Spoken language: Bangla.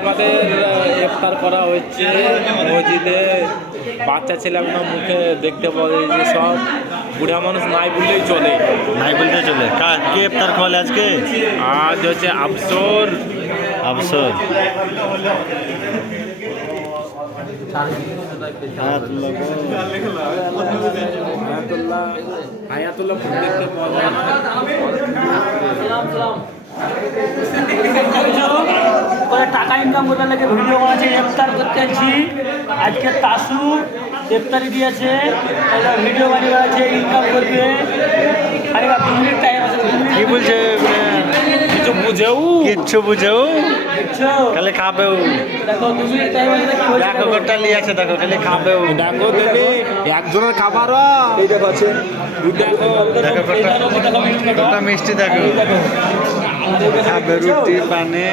আমাদের ইফতার করা হচ্ছে মসজিদে। বাচ্চা ছেলে আপনার মুখে দেখতে পাওয়া যায় যে সব বুড়া মানুষ নাই বললেই চলে। নাই বলতে চলে। কে ইফতার খাওয়ালে আজকে? আজ হচ্ছে আফসর। আফসর। হায়াতুল্লাহ দেখতে পাওয়া যায়। টাকা ইনকাম করতে লাগে ভিডিও বানাচ্ছি, ইফতার করতে আছি। আজকে তাসু ইফতারি দিয়েছে, ভিডিও বানিয়ে আছে, ইনকাম করবে। আরে বা 2 মিনিট টাইম আছে। কি বলছে? কিছু বুঝেও কিচ্ছু বুঝেও দেখছো? খালি খাবেও। দেখো 2 মিনিট টাইম আছে, দেখো গোটা নিয়ে আছে, দেখো খালি খাবেও। দেখো তুমি একজনের খাবার এই দেখো আছে। দেখো দেখো গোটা মিষ্টি দেখো। খাবে রুটি পানে।